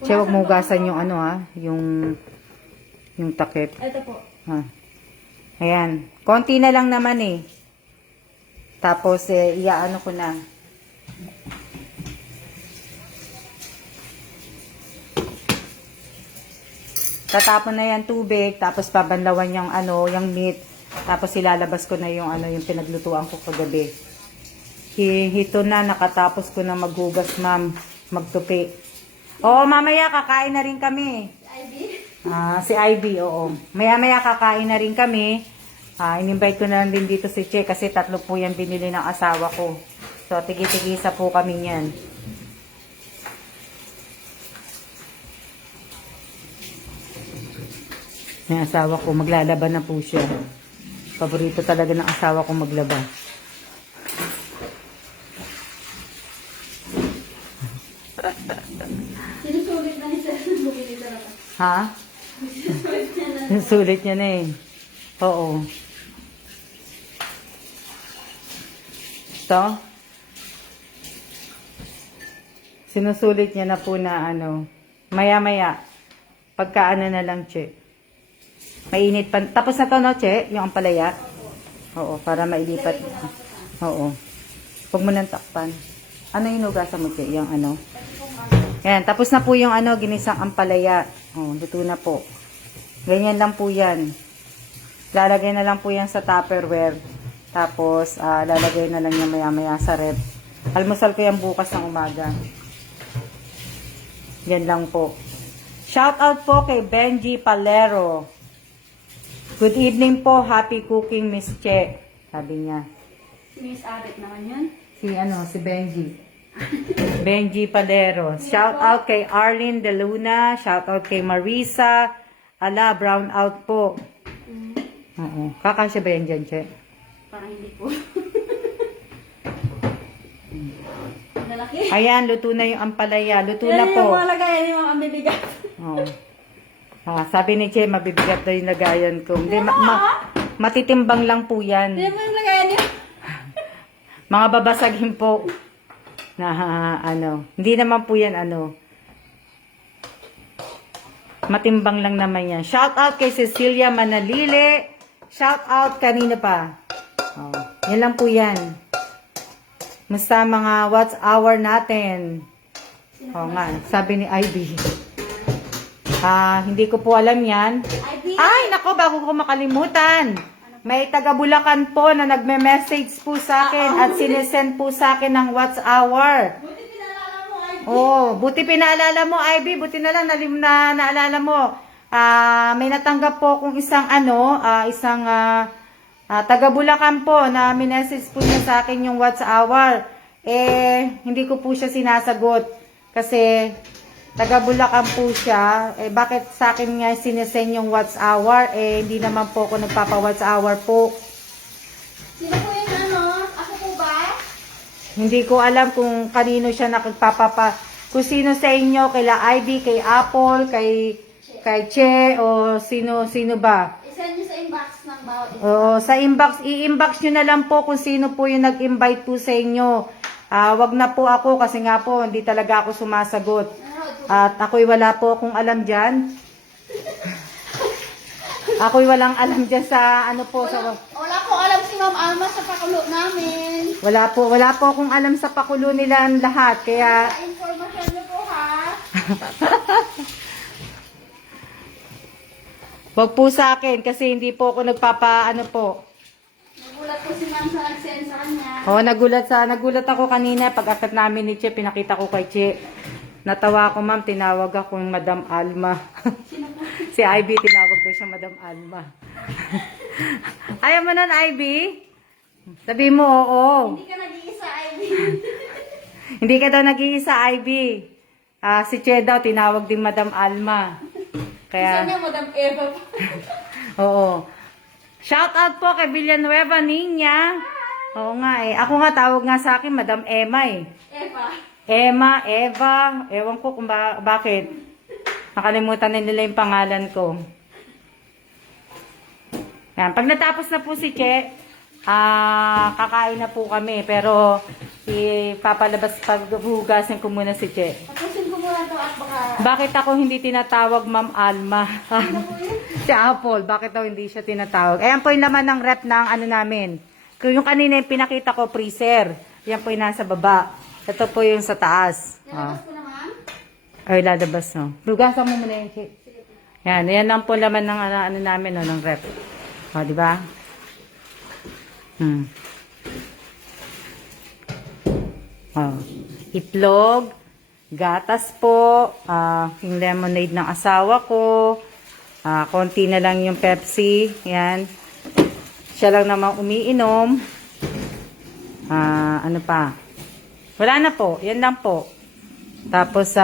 Siya, huwag mo hugasan yung yung takip. Ito po. Ayan. Konti na lang naman eh. Tapos, iaano ko na. Tatapon na yan tubig, tapos babanlawan yung yung meat. Tapos ilalabas ko na yung yung pinaglutuan ko kagabi. Hito na, nakatapos ko na maghugas, ma'am. Magtupi. Oo, mamaya kakain na rin kami. Ivy? Si Ivy, oo. Maya-maya kakain na rin kami. In-invite ko na lang din dito si Che kasi 3 po yan binili ng asawa ko. So, tigi-tigisa po kami yan. May asawa ko, maglalaba na po siya. Paborito talaga ng asawa ko maglaba. Sinusulit na niya sir. Bumili talaga. Ha? Sinusulit niya na. Sulit niya na eh. Oo. Ito. Sinusulit niya na po na maya-maya. Pagka na lang, Che. Mainit pa. Tapos na to, no, Che? Yung ampalaya? Oo, para mailipat. Oo. Huwag mo nang takpan. Ano yung hugasan mo, Che? Yung Yan, tapos na po yung ginisang ampalaya. Oh, luto na po. Ganyan lang po yan. Lalagay na lang po yan sa Tupperware. Tapos, lalagay na lang yan maya-maya sa ref. Almusal ko yan bukas ng umaga. Yan lang po. Shout out po kay Benji Palero. Good evening po. Happy cooking, Miss Che. Sabi niya. Si Miss Abet naman yun. Si Benji. Benji Palero. Shout out kay Arlene De Luna. Shout out kay Marisa. Ala, brown out po. Oo. Oo. Kakasya ba yan dyan, Che? Parang hindi po. Malaki. Ayan, luto na yung ampalaya. Luto Yan na yung po. mga lagayan yung mga bibigat. Oo. Sabi ni Che, mabibigat daw yung lagayan ko. Hindi, matitimbang lang po yan. Yan mo yung lagayan niya. Mga babasagin po. Na, hindi naman po yan, matimbang lang naman yan. Shout out kay Cecilia Manalile. Shout out kanina pa. Oh, yan lang po yan. Musta mga what's hour natin? Oo nga, sabi ni Ivy. Hindi ko po alam yan. Ay, nako, bago ko makalimutan. May taga Bulacan po na nagme-message po sa akin at sinesend po sa akin ng what's hour. Buti pinalala mo, Ivy. Oh, buti pinaalala mo, Ivy. Buti na lang naalala mo. May natanggap po kung isang taga Bulacan po na minessage po niya sa akin yung what's hour. Hindi ko po siya sinasagot kasi taga Bulacan po siya. Bakit sa akin nga sinesend yung what's hour? Hindi naman po ako nagpapa-what's hour po. Sino po yung Ako po ba? Hindi ko alam kung kanino siya kung sino sa inyo, kay Ivy, kay Apple, kay Che, o sino ba? I-send nyo sa inbox ng bawat isa. Oo, sa inbox, i-inbox nyo na lang po kung sino po yung nag-invite po sa inyo. Wag na po ako kasi nga po, hindi talaga ako sumasagot. At ako'y wala po akong alam dyan. Ako'y walang alam dyan sa Wala po alam si Ma'am Alma sa pakulo namin. wala po akong alam sa pakulo nila ang lahat. Kaya, Sa informasyon nyo po ha. wag po sa akin kasi hindi po ako po. Nagulat po si Ma'am sa nag-send sa kanya. Oo, nagulat ako kanina pag akit namin ni Che, pinakita ko kay Che. Natawa ako, ma'am, tinawag ako yung Madam Alma. Si Ivy, tinawag ko siya Madam Alma. Ayaw mo nun, Ivy? Sabi mo, oo. Hindi ka nag-iisa, Ivy. Hindi ka daw nag-iisa, Ivy. Si Che daw, tinawag din Madam Alma. Isa Kaya, niya, Madam Eva po. oo. Shout out po kay Villanueva Niña. Oo nga eh. Ako nga, tawag nga sa akin, Madam Emma eh. Eva, ewan ko kung bakit. Nakalimutan na nila yung pangalan ko. Yan. Pag natapos na po si Che, kakain na po kami. Pero, paghugasin ko muna si Che. Tapusin ko muna to at baka... Bakit ako hindi tinatawag Ma'am Alma? Si Apple, bakit daw hindi siya tinatawag? Ayan po yung laman ng rep ng namin. Yung kanina yung pinakita ko, freezer. Yan po yung nasa baba. Ito po yung sa taas. Nalabas ko na, Ma'am? Ay, lalabas, no? Lugasan mo muna yung cake. Yan lang po laman ng namin, no, ng rep. O, di ba? Itlog, gatas po, yung lemonade ng asawa ko, konti na lang yung Pepsi, yan. Siya lang naman umiinom. Ano pa? Wala na po, yan lang po. Tapos,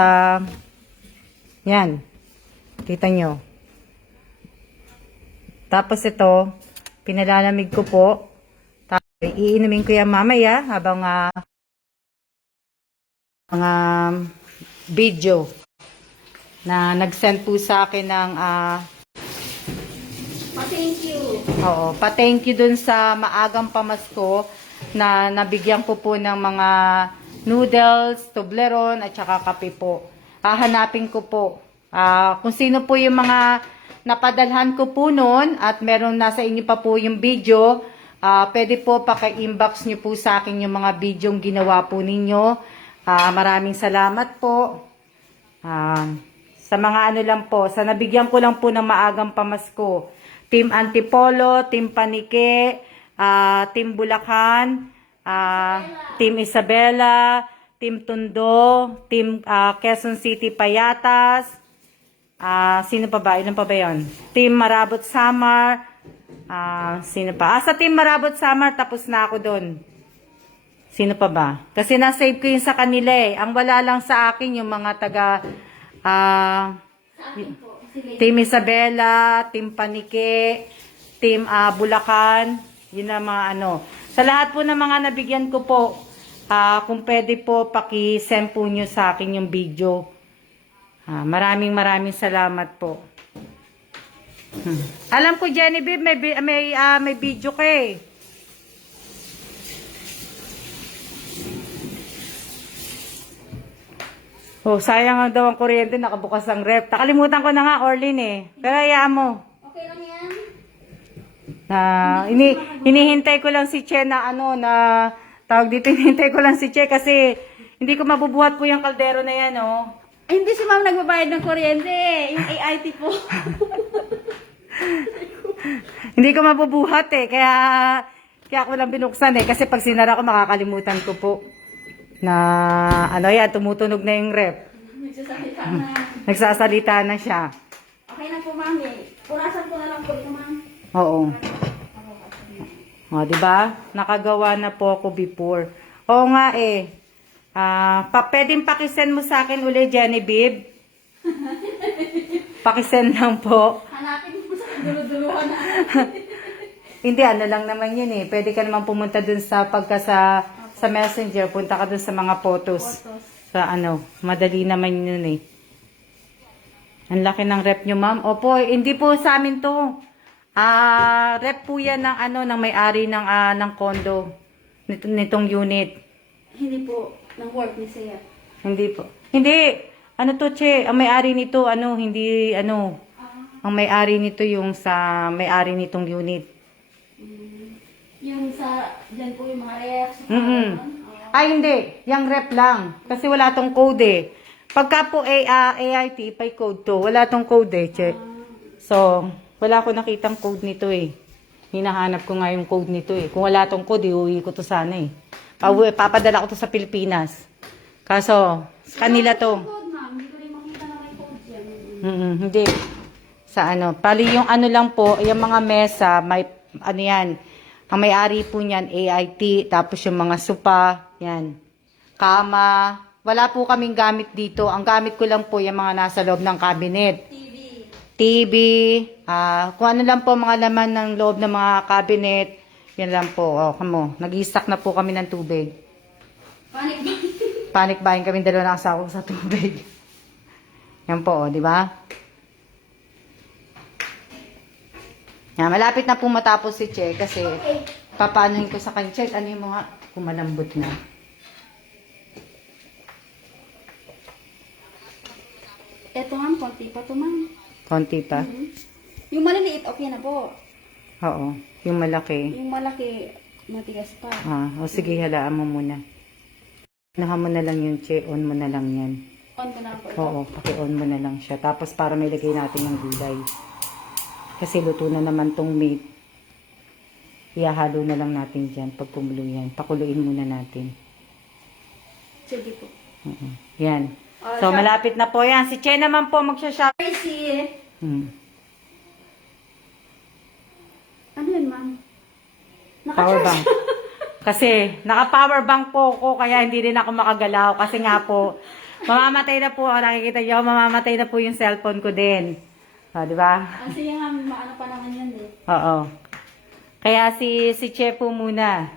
yan. Kita nyo. Tapos ito, pinalalamig ko po. Tapos, iinumin ko yan mamaya habang mga video na nag-send po sa akin ng Thank you. oo, pa-thank you dun sa maagang pamasko na nabigyan ko po ng mga noodles, Toblerone at saka kape po. Hahanapin ko po kung sino po yung mga napadalhan ko po noon at meron nasa inyo pa po yung video. Pwede po paki-inbox nyo po sa akin yung mga videong ginawa po ninyo. Maraming salamat po. Sa mga lang po, sa nabigyan ko lang po ng maagang pamasko. Team Antipolo, Team Panike, Team Bulacan, Team Isabela, Team Tondo, Team Quezon City Payatas, sino pa ba? Ilan pa ba yun? Team Marabot Samar, sino pa? Sa Team Marabot Samar, tapos na ako doon. Sino pa ba? Kasi na-save ko yun sa kanila eh. Ang wala lang sa akin yung mga taga Team Isabela, Team Panike, Team Bulacan. Yun ang mga ano. Sa lahat po ng mga nabigyan ko po, kung pwede po, paki-send po nyo sa akin yung video. Maraming salamat po. Alam ko, Genevieve, may video ka eh. Oh, sayang nga daw ang kuryente, nakabukas ang rep. Nakalimutan ko na nga, Orlin eh. Pero hayaan mo. Okay lang yan. Hinihintay ko lang si Che na tawag dito, hinihintay ko lang si Che kasi hindi ko mabubuhat po yung kaldero na yan, oh. Ay, hindi si ma'am nagbabayad ng kuryente. Yung AIT po. Hindi ko mabubuhat eh, kaya ako lang binuksan eh. Kasi pag sinara ko, makakalimutan ko po na tumutunog na yung rep. Nagsasalita na. Nagsasalita na siya. Okay na po, ma'am eh. Purasan ko na lang po ito, ma'am. Oo. O, diba? Nakagawa na po ako before. Oo nga eh. Pwedeng pakisend mo sa akin uli, Genevieve. Pakisend lang po. Hanapin mo sa dulo-duluhan na. Hindi, lang naman yun eh. Pwede ka naman pumunta dun sa sa messenger. Punta ka dun sa mga photos. Sa madali naman yun eh. Ang laki ng rep nyo, ma'am. Opo, hindi po sa amin to. Rep po yan ng may-ari ng condo. Nitong unit. Hindi po. Ng work ni Sir. Hindi po. Hindi. Che, ang may-ari nito, hindi, ang may-ari nito yung sa may-ari nitong unit. Yung dyan po yung mga refs. Ay, hindi. Yung rep lang. Kasi wala tong code eh. Pagka po AIT, by code to. Wala tong code eh, Che. So, wala ko nakitang code nito eh. Hinahanap ko nga yung code nito eh. Kung wala tong code, iuwi ko to sana eh. Papadala ko to sa Pilipinas. Kaso, sa kanila to. Code, ma'am. Hindi ko rin makita na may code yan. Hindi. Sa pali yung lang po, yung mga mesa, may, yan. Ang may-ari po niyan, AIT, tapos yung mga sopa, yan. Kama. Wala po kaming gamit dito. Ang gamit ko lang po yung mga nasa loob ng cabinet. TV. Kung ano lang po mga laman ng loob ng mga cabinet, yan lang po. Nag-i-stack na po kami ng tubig. Panic ba? Panic buying kami dalawa ng asawa ko sa tubig. Yan po, di ba? Yan, malapit na po matapos si Che kasi papanuhin ko sa kanya. Che, ano yung mga kumalambot na? Ito, ma'am. Konti pa to, ma'am. Konti pa? Yung maliliit, okay na po. Oo, yung malaki. Yung malaki, matigas pa. Sige, halaan mo muna. Naha mo na lang yung Che, on mo na lang yan. On ko na po ito. Oo, paki-on mo na lang siya. Tapos para may lagay natin yung gulay. Kasi luto na naman tong meat. Ihahalo na lang natin dyan pag kumulo yan. Pakuluin muna natin. Sige po. Yan. So, malapit na po yan. Si Che naman po magsha-shop. Crazy. Ano yun, ma'am? Power bank. Kasi, naka-power bank po ako, kaya hindi rin ako makagalaw. Kasi nga po, mamamatay na po, nakikita nyo, mamamatay na po yung cellphone ko din. Di ba? Kasi yung maano pa naman yan eh. Oo. Kaya si Che po muna.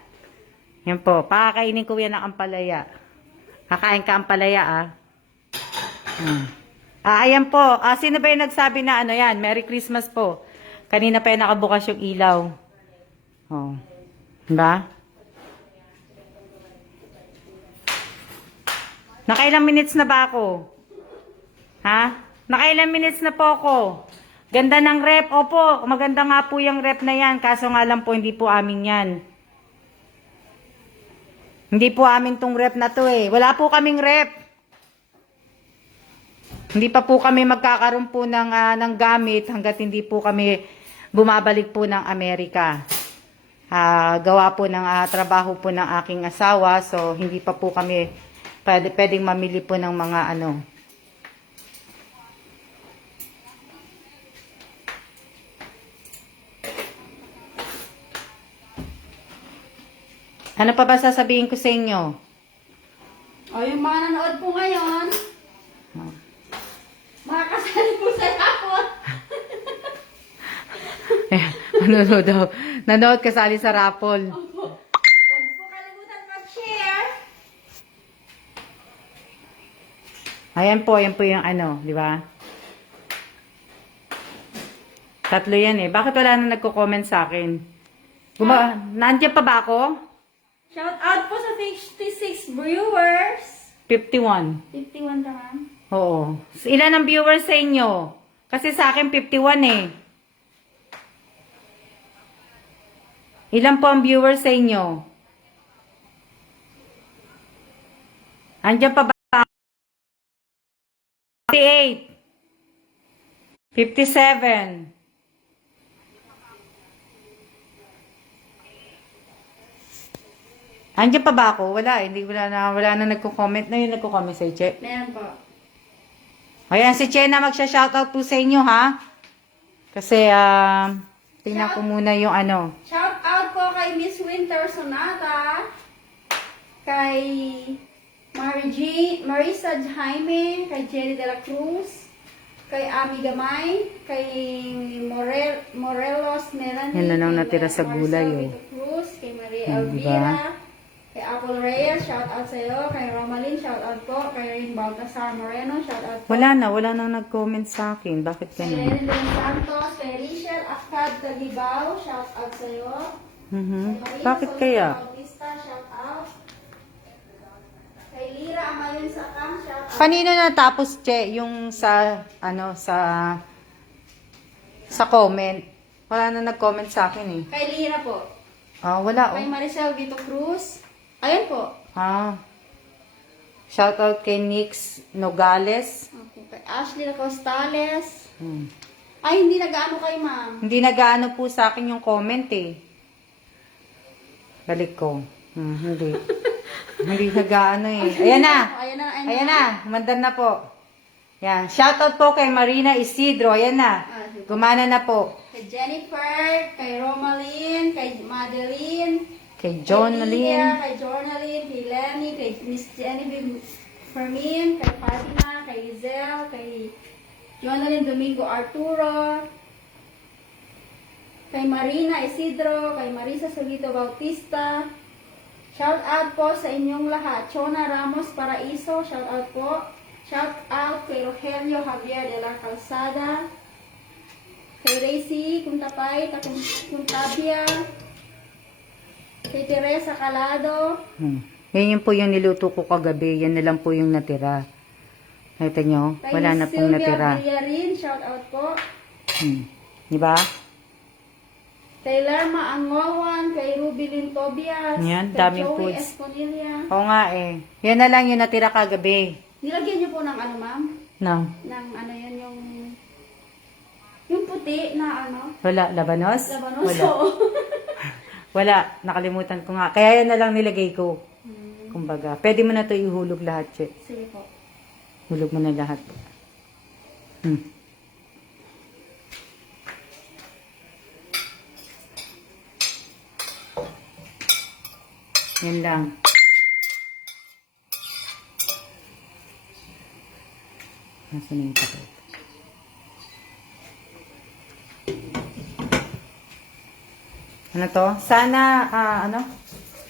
Yan po, pakakainin ko yan ng ampalaya. Kakain ka ampalaya, ayan po. Sino ba yung nagsabi na yan? Merry Christmas po. Kanina pa yung nakabukas yung ilaw. Oh. Diba? Nakailang minutes na ba ako? Nakailang minutes na po ako? Ganda ng rep. Opo, maganda nga po yung rep na yan. Kaso nga lang po, hindi po amin yan. Hindi po amin tong rep na to eh. Wala po kaming rep. Hindi pa po kami magkakaroon po ng gamit hanggat hindi po kami bumabalik po ng Amerika. Gawa po ng trabaho po ng aking asawa. So, hindi pa po kami pwedeng mamili po ng mga Ano pa ba sasabihin ko sa inyo? Yung mga nanood po ngayon, makakasali po sa hapon. Nanonood daw. Nanonood kasali sa raffle. Opo. Huwag po kalimutan mag-share. Ayan po yung ano, di ba? Tatlo yan eh. Bakit wala na nagko-comment sa akin? Nandiyan pa ba ako? Shout out po sa 56 viewers. 51. 51 naman. Oo. Ilan ang viewers sa inyo? Kasi sa akin 51 eh. Ilan po ang viewers sa inyo? Andiyan pa ba? 58. 57. Andiyan pa ba ako? Wala eh. Wala na nagko-comment na yun. Nagko-comment sa Che. Meron po. Ayan, si Che na magsha-shoutout po sa inyo, ha? Kasi, tingnan ko muna yung ano. Shout out po kay Miss Winter Sonata, kay Marisa Jaime, kay Jerry de la Cruz, kay Ami Gamay, kay Morelos Merani, Yan na lang kay natira sa gulay, Marcel oh. Vito Cruz, kay Maria Yan, Elvira, diba? kay Apple Reyes, shout out sa'yo, kay Romalyn, shout out po, kay Rain Baltasar Moreno, shout out po. Wala na nag-comment sa akin. Bakit Kay ganun? Lenny Don Santos, kay Rachel Akad Tagibaw, shout out sa'yo. Kay Marina Bakit Solis kaya? Bautista, shout out. Kay Lira Amayon Sakang, shout out. Kanino natapos, Che, yung sa, ano, sa comment? Wala na nag-comment sa akin eh. Kay Lira po. Wala Kay oh. Maricel Vito Cruz. Ayun po. Shoutout kay Nix Nogales. Okay. Kay Ashley Costales. Hmm. Ay, hindi nag-ano kay ma'am. Hindi nag-ano po sa akin yung comment eh. Balik ko. Hindi. Hindi nag-ano eh. Ayan na. Ayan na. Umandan na po. Yan. Shoutout po kay Marina Isidro. Ayan na. Gumana na po. Kay Jennifer, kay Romalyn, kay Madeline, Kay Kay Lydia, kay Jornalyn, kay Lenny, kay Miss Genevieve Fermin, kay Fatima, kay Lizelle, kay Jonalyn Domingo Arturo, kay Marina Isidro, kay Marisa Solito Bautista. Shout out po sa inyong lahat. Chona Ramos Paraiso, shout out po. Shout out kay Rogelio Javier de la Calzada, kay Racy Kuntapay, Kuntabia, kay Teresa Calado. Yan yung po yung niluto ko kagabi. Yan na lang po yung natira. Nakita nyo? Kay Wala na pong natira. Sylvia Villarin, shout out po. Diba? Kay Lerma Angowan, kay Rubilin Tobias, Yan, kay daming Joey foods. Esponilla. Oo nga eh. Yan na lang yung natira kagabi. Nilagyan niyo po ng ano, ma'am? No. Ng ano yan, yung puti na ano? Wala. Labanos? Labanos. Wala. Oo. Wala. Nakalimutan ko nga. Kaya yan na lang nilagay ko. Kumbaga. Pwede mo na to ihulog lahat, Che. Sige po. Hulog mo na lahat. Yan lang. Nasaan na yung takot? Ano to? Sana, ano?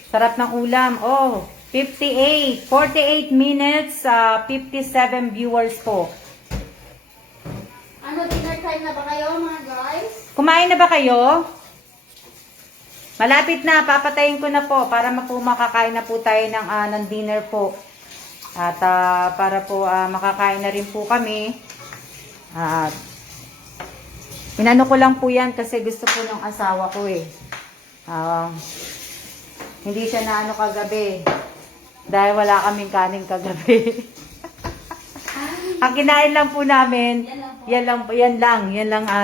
Sarap ng ulam. Oh, 58. 48 minutes, 57 viewers po. Ano, dinner time na ba kayo, mga guys? Kumain na ba kayo? Malapit na, papatayin ko na po para makakain na po tayo ng dinner po. At para po makakain na rin po kami. At inano ko lang po yan kasi gusto po ng asawa ko eh. Hindi siya na ano kagabi. Dahil wala kaming kanin kagabi. Ang kinain lang po namin, yan lang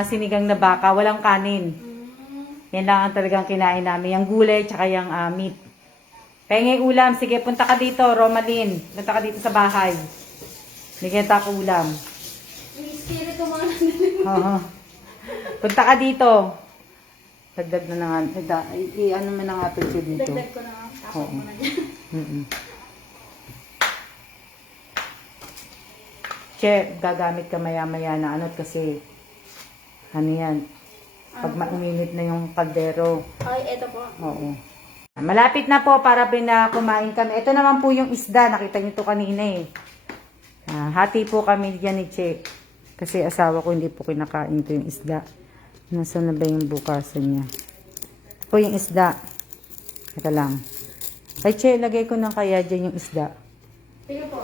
sinigang na baka, walang kanin. Yan lang ang talagang kinain namin. Yung gulay, tsaka yung meat. Pengay ulam. Sige, punta ka dito, Romalyn. Punta ka dito sa bahay. Bigyan ako ulam. Yung espiritu mga Oo. Punta ka dito. Dagdag na nga. Ano mo na nga ito dito. dagdag ko na. Tapos mo na dyan. Che, gagamit ka maya-maya na ano kasi ano yan. Pag uminit na yung kaldero. Ay, eto po. Oo. Malapit na po para kumain kami. Ito naman po yung isda. Nakita niyo to kanina eh. Hati po kami dyan ni Che. Kasi asawa ko hindi po kinakain to yung isda. Nasaan na ba yung bukasan niya? Ito po yung isda. Ito lang. Ay Che, lagay ko ng kaya dyan yung isda. Sige po.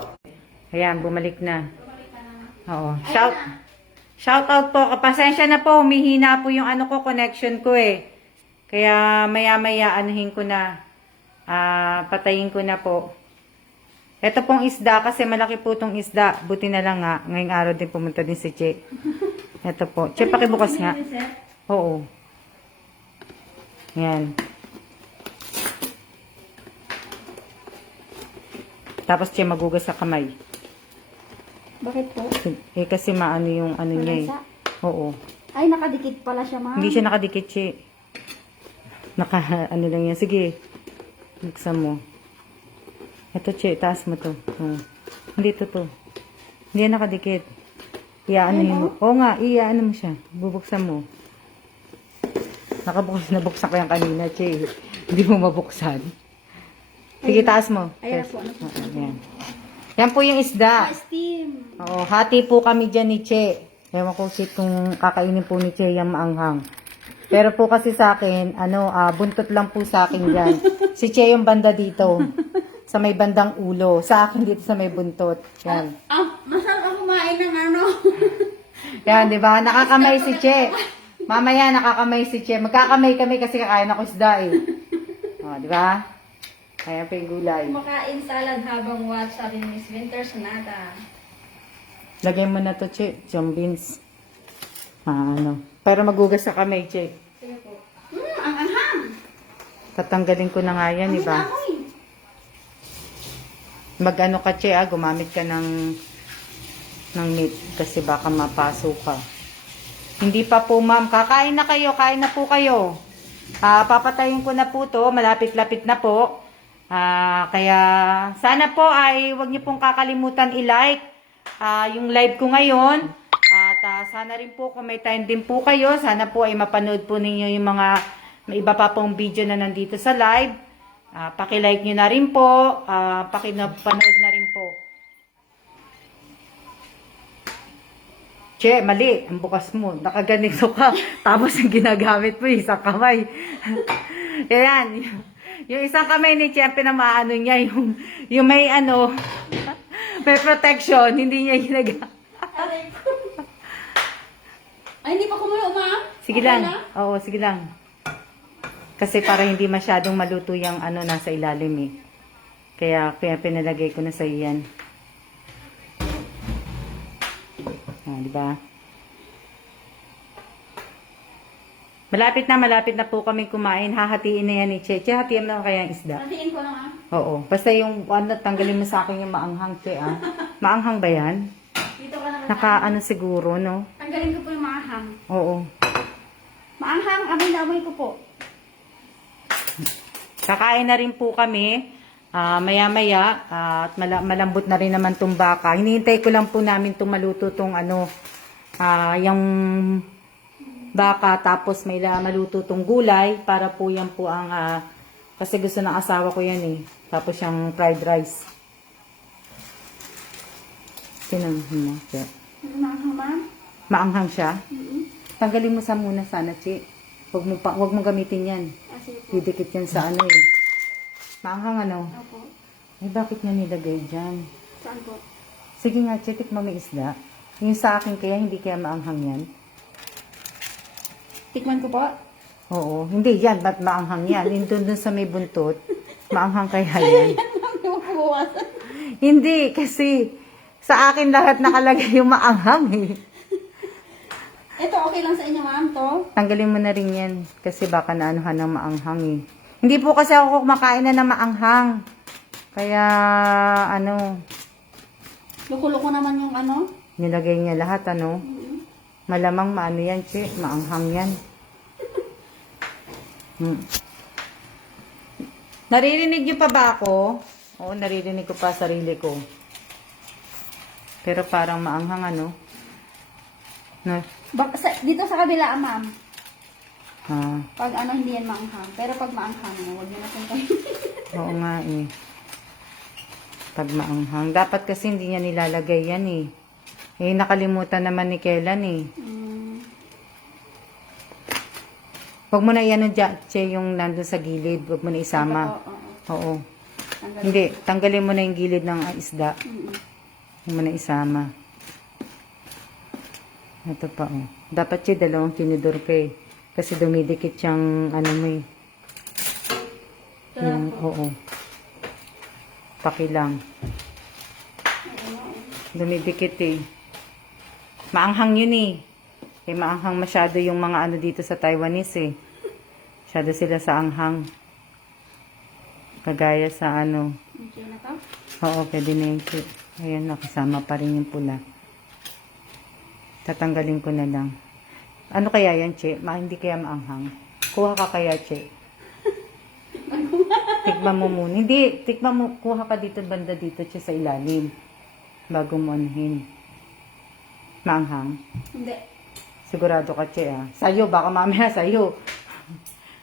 Ayan, bumalik na. Bumalik ka na. Oo. Shout out po. Pasensya na po. Humihina po yung connection ko eh. Kaya maya-maya anuhin ko na. Patayin ko na po. Ito pong isda kasi malaki po itong isda. Buti na lang nga. Ngayong araw din pumunta din si Che. Ito po. Che, pakibukas nga. Oo. Ayan. Tapos Che, magugas sa kamay. Bakit po? Eh kasi maano yung ano niya eh. Malasa? Oo. Ay, nakadikit pala siya, ma'am. Hindi siya nakadikit, Che. Ano lang yan. Sige. Buksan mo. Ito, Che. Taas mo to. Oh. Hindi to. Hindi yan nakadikit. Iyaano mo. Oo nga, iyaano mo siya. Bubuksan mo. Nabuksan ko yan kanina, Che. Hindi mo mabuksan. Sige, taas mo. Ayan Yes. po. Yan. Yan po yung isda. Steam. Oo, hati po kami dyan ni Che. Ewan ko kung kakainin po ni Che yung maanghang. Pero po kasi sa akin, buntot lang po sa akin dyan. Si Che yung banda dito. Sa may bandang ulo. Sa akin dito sa may buntot. Yan. Masarap ako kumain ng Yan, di ba? Nakakamay si Che. Mamaya nakakamay si Che. Magkakamay kami kasi kakain ako isda eh. O, di ba? Kaya pa yung gulay. Kumakain salad habang watch, sabi ni Miss Winter Sonata. Lagay mo na to, Che. Yung beans. Pero magugas sa kamay, Che. Sige po. Ang anghang. Tatanggalin ko na nga yan, di ba? Mag-ano ka, Che, gumamit ka ng meat kasi baka mapaso ka. Hindi pa po, ma'am. Kakain na kayo. Kain na po kayo. Papatayin ko na po to. Malapit-lapit na po. Kaya sana po ay huwag niyo pong kakalimutan i-like yung live ko ngayon. At sana rin po kung may time din po kayo, sana po ay mapanood po ninyo yung mga may iba pa pong video na nandito sa live. Paki-like nyo na rin po. Paki-panood na rin po. Che, mali. Ang bukas mo. Nakaganito ka. Tapos yung ginagamit mo, isang kamay. Yan. Yung isang kamay ni Che, pinamaano niya, yung may may protection. Hindi niya ginagamit. Ay, hindi pa kumulo, ma'am? Sige lang. Oo, sige lang. Kasi para hindi masyadong maluto yung nasa ilalim eh. Kaya pinalagay ko na sa iyan. Di ba? Malapit na po kami kumain. Hahatiin na yan ni Che. Che, hatiin mo na kaya yung isda. Hatiin ko na, ma'am. Oo. Basta yung tanggalin mo sa akin yung maanghang, Che, Maanghang ba yan? Dito ka na. Siguro, no? Tanggalin ko po yung maanghang. Oo. Maanghang, amoy na amoy ko po. Kakain na rin po kami. Maya-maya. At malambot na rin naman tong baka. Hinihintay ko lang po namin itong maluto tong yung baka. Tapos may maluto tong gulay. Para po yan po ang kasi gusto ng asawa ko yan eh. Tapos yung fried rice. Sinanghang mo, Che. Maanghang, ma'am? Maanghang siya? Tanggalin mo sa muna sana, Che. Huwag mo gamitin yan. Sige po. Didikit yan sa eh. Maanghang Opo. Eh, bakit niya nilagay dyan? Saan po? Sige nga, Che, tikman mo may isda. Yung sa akin kaya, hindi kaya maanghang yan? Tikman ko po. Oo. Hindi yan, ba't maanghang yan? Yung dun sa may buntot, maanghang kaya yan? Hindi, kasi sa akin lahat nakalagay yung maanghang eh. Ito, okay lang sa inyo, ma'am, to? Tanggalin mo na rin yan, kasi baka naanuhan ng maanghang eh. Hindi po kasi ako kumakain na ng maanghang. Kaya, Luko-luko naman yung nilagay niya lahat, Malamang maano yan, Che, maanghang yan. Naririnig niyo pa ba ako? Oo, naririnig ko pa sarili ko. Pero parang maanghang, No? Dito sa kabila, ma'am. Ah, Pag ano, hindi yan maanghang. Pero pag maanghang na, huwag nyo na kung kayo. oo nga eh. Pag maanghang. Dapat kasi hindi niya nilalagay yan eh. Eh, nakalimutan naman ni Kellan eh. Huwag mo na iyan Che, yung nandun sa gilid. Huwag mo na isama. Oo. Tanggalin. Hindi, tanggalin mo na yung gilid ng isda. Huwag mo na isama. Ito pa oh. Dapat Che, dalawang tinidor ka eh. Kasi dumidikit yung ano mo eh. Yung, oo. Pakilang. Dumidikit eh. Maanghang yun eh. Eh, maanghang masyado yung mga ano dito sa Taiwanese eh. Masyado sila sa anghang. Kagaya sa ano. Okay na to? Oo, pwede na yun. Ayan, nakasama pa rin yung pula. Tatanggalin ko na lang. Ano kaya yan, Che? Hindi kaya maanghang. Kuha ka kaya, Che? Tikman mo muna. Hindi, tikman mo. Kuha ka dito, banda dito, Che, sa ilalim. Bago mo anuhin. Maanghang? Hindi. Sigurado ka, Che, ah. Sa'yo, baka mamaya sa'yo.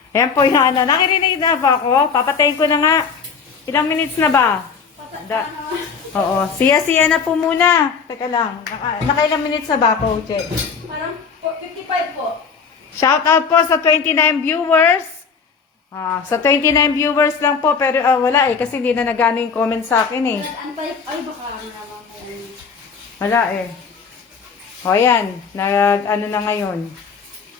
Ayan po yung ano. Nakirinig na ba ako? Papatayin ko na nga. Ilang minutes na ba? Oo. Siya na po muna. Teka lang. Nakailang minutes na ba ako, Che? Parang 55 po. Shout out po sa 29 viewers. Sa 29 viewers lang po. Pero wala eh. Kasi hindi na nagano yung comment sa akin eh. Ay, baka naman po. Wala eh. O yan. Ano na ngayon.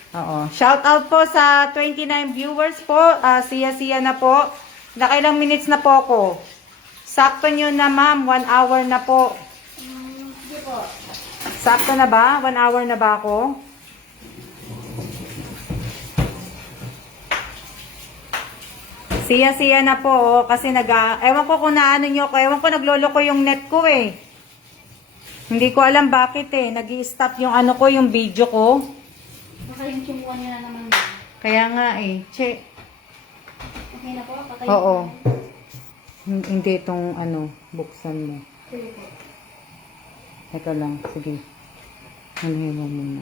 Oo. Shout out po sa 29 viewers po. Siya na po. Nakailang minutes na po ako. Sakto nyo na ma'am. 1 hour na po. Sige po. Sakto na ba? 1 hour na ba ako? Siya na po. Oh, kasi ewan ko kung naano nyo ko. Ewan ko naglolo ko yung net ko eh. Hindi ko alam bakit eh. Nag-i-stop yung ano ko, yung video ko. Baka yung chimuha nyo na naman. Kaya nga eh. Che. Okay na po? Patay Oo. Hindi itong ano, buksan mo. Sige po. Teka lang. Sige. Ano mo muna.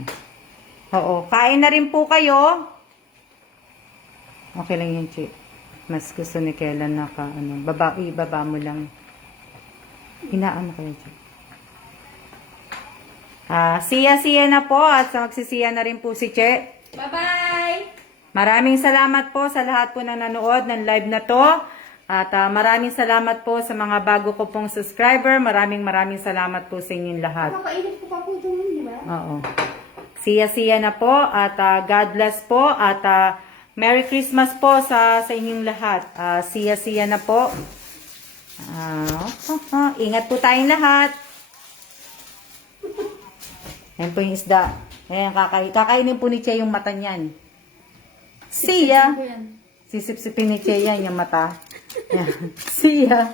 Oo. Kain na rin po kayo. Okay lang yan, Che. Mas gusto ni Kellan na ano. Baba mo lang. Hinaan mo kayo, Che. Siya na po at magsisiya na rin po si Che. Bye-bye! Maraming salamat po sa lahat po na nanood ng live na to. At maraming salamat po sa mga bago ko pong subscriber. Maraming salamat po sa inyong lahat. Kakainit ko pa po doon, di ba? Oo. Siya na po at God bless po at Merry Christmas po sa inyong lahat. Siya na po. Ingat po tayong lahat. Ayan po yung isda. Ayan, kakainin po ni Che yung mata niyan. Siya. Sisipsipin ni Che yan yung mata. Ayan. Siya.